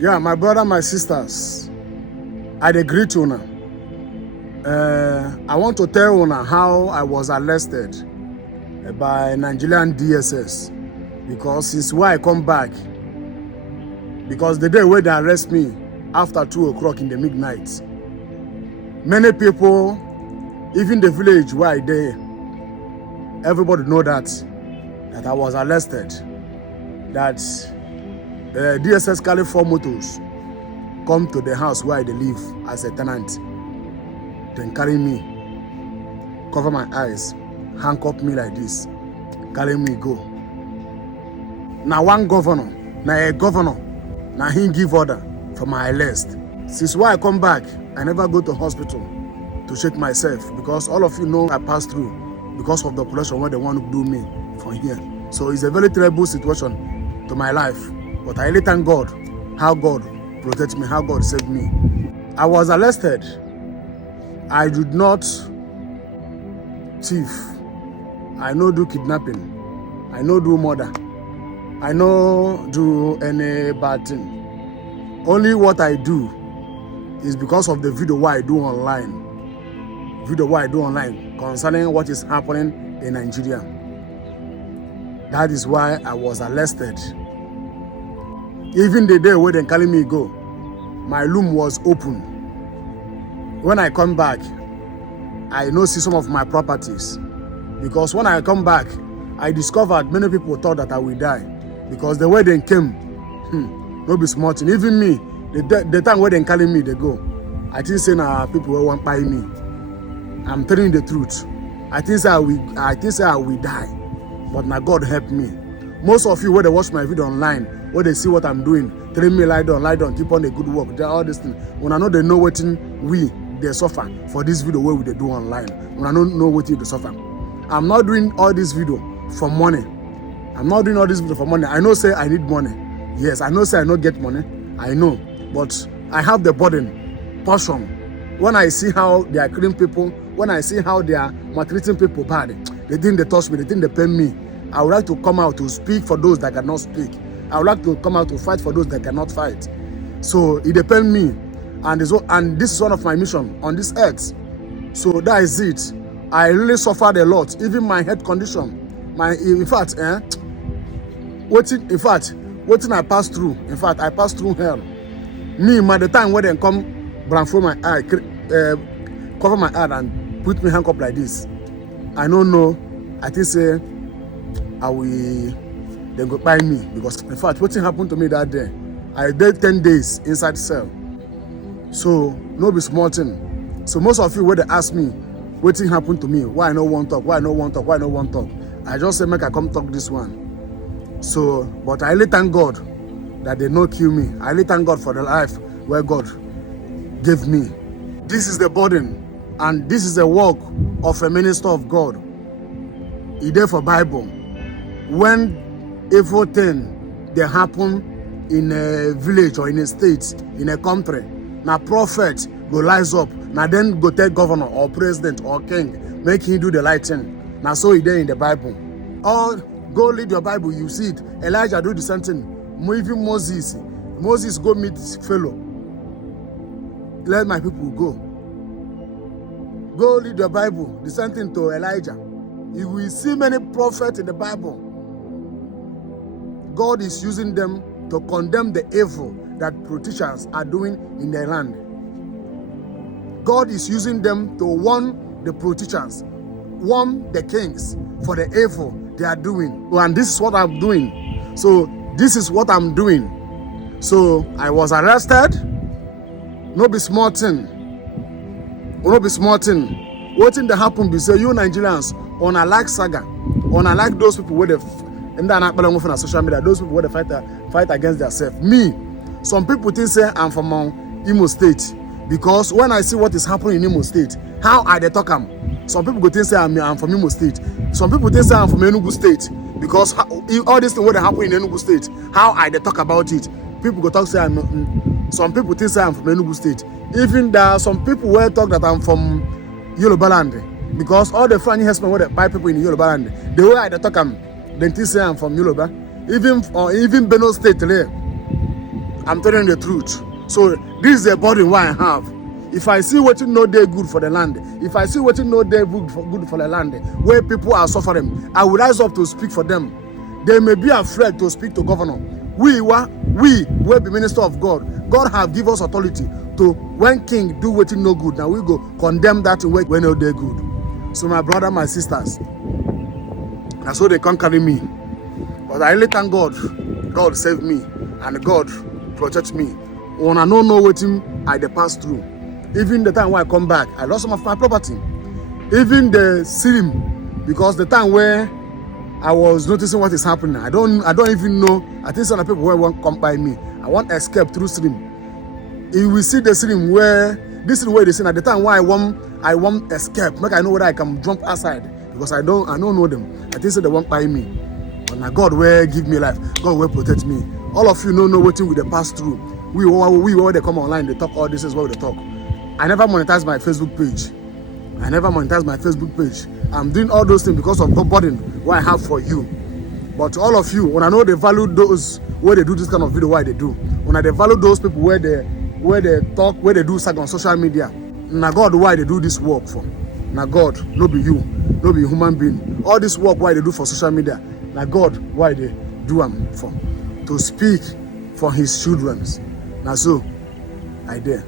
Yeah, my brother, my sisters, I agree to una. I want to tell una how I was arrested by Nigerian DSS, because since when I come back, because the day when they arrest me after 2 o'clock in the midnight, many people, even the village where I dey, everybody know that I was arrested, that DSS carry 4 motos come to the house where I live as a tenant, then carry me, cover my eyes, handcuff me like this, carry me go. Now one governor, now he give order for my arrest. Since when I come back, I never go to hospital to check myself, because all of you know I passed through because of the operation where they want to do me from here. So it's a very terrible situation to my life. But I really thank God, how God protected me, how God saved me. I was arrested. I did not thief. I no do kidnapping. I no do murder. I no do any bad thing. Only what I do is because of the video what I do online. Concerning what is happening in Nigeria. That is why I was arrested. Even the day when they carry me go, my room was open. When I come back, I no see some of my properties. Because when I come back, I discovered many people thought that I will die. Because the way they came, no be small thing. Even me, the time when they carry me, they go. I think say people will want buy me. I'm telling the truth. I think say I will die. But now God help me. Most of you, when they watch my video online, when they see what I'm doing, telling me lie down, keep on the good work, all these things. When I know they know what they suffer for this video where they do online. When I don't know what they suffer. I'm not doing all this video for money. I know say I need money. Yes, I know say I don't get money. I know. But I have the burden, passion. When I see how they are killing people, when I see how they are maltreating people bad, they think they touch me, they think they pain me. I would like to come out to speak for those that cannot speak. I would like to come out to fight for those that cannot fight. So it depends me. And this is one of my mission on this earth. So that is it. I really suffered a lot. Even my health condition. What I passed through. In fact, I passed through hell. Me, by the time when they come blindfold my eye, cover my eye and put me handcuff like this, I don't know. I think say they go buy me, because in fact what happened to me that day, I did 10 days inside cell. So no be small thing. So most of you when they ask me what happened to me, why I no want talk, I just say make I come talk this one. So but I really thank God that they no kill me. I really thank God for the life where God gave me. This is the burden, and this is the work of a minister of God. He there for Bible. When evil thing they happen in a village or in a state, in a country, now prophet go rise up, now then go tell governor or president or king, make him do the right thing. Now so he there in the Bible. Or go read your Bible, you see it. Elijah do the same thing. Even Moses go meet fellow. Let my people go. Go read your Bible, the same thing to Elijah. You will see many prophets in the Bible. God is using them to condemn the evil that politicians are doing in their land. God is using them to warn the politicians, warn the kings for the evil they are doing. And this is what I'm doing. So this is what I'm doing. So I was arrested. No be small thing. What thing that happened be say you Nigerians on a like saga, on a like those people where they on social media, those people where they fight against themselves. Me, some people think say I'm from Imo State, because when I see what is happening in Imo State, how I they talk am. Some people go think say I'm from Imo State. Some people think say I'm from Enugu State, because all this thing where they happen in Enugu State, how I they talk about it. People go talk say some people think say I'm from Enugu State. Even there are some people where talk that I'm from Yoruba land, because all the funny husband where they buy people in Yoruba land, the way I they talk they think say I'm from Yoruba. Even Benue State there, I'm telling you the truth. So this is the burden why I have. If I see what no day good for the land, if I see what no day good for the land, where people are suffering, I will rise up to speak for them. They may be afraid to speak to governor. We will be minister of God. God have given us authority to, when king do what no good, now we go condemn that way when no day good. So my brother, my sisters, that's so they can't carry me. But I really thank God. God saved me and God protect me. When I don't know what I pass through. Even the time when I come back, I lost some of my property. Even the stream, because the time where I was noticing what is happening, I don't even know. I think some of the people won't come by me. I want to escape through stream. If we see the stream where this is where they say at the time why I want escape, make I know whether I can jump outside because I don't know them. I think so they won't buy me. But now God will give me life. God will protect me. All of you know what we they pass through. We when they come online, they talk all this is what they talk. I never monetize my Facebook page. I'm doing all those things because of the burden what I have for you. But all of you, when I know they value those where they do this kind of video, why they do. When I value those people where they talk, where they do stuff on social media. Now God, why they do this work for? Now God, no be you, no be human being. All this work why they do for social media. Now God, why they do them for? To speak for his children. Now so, I dare.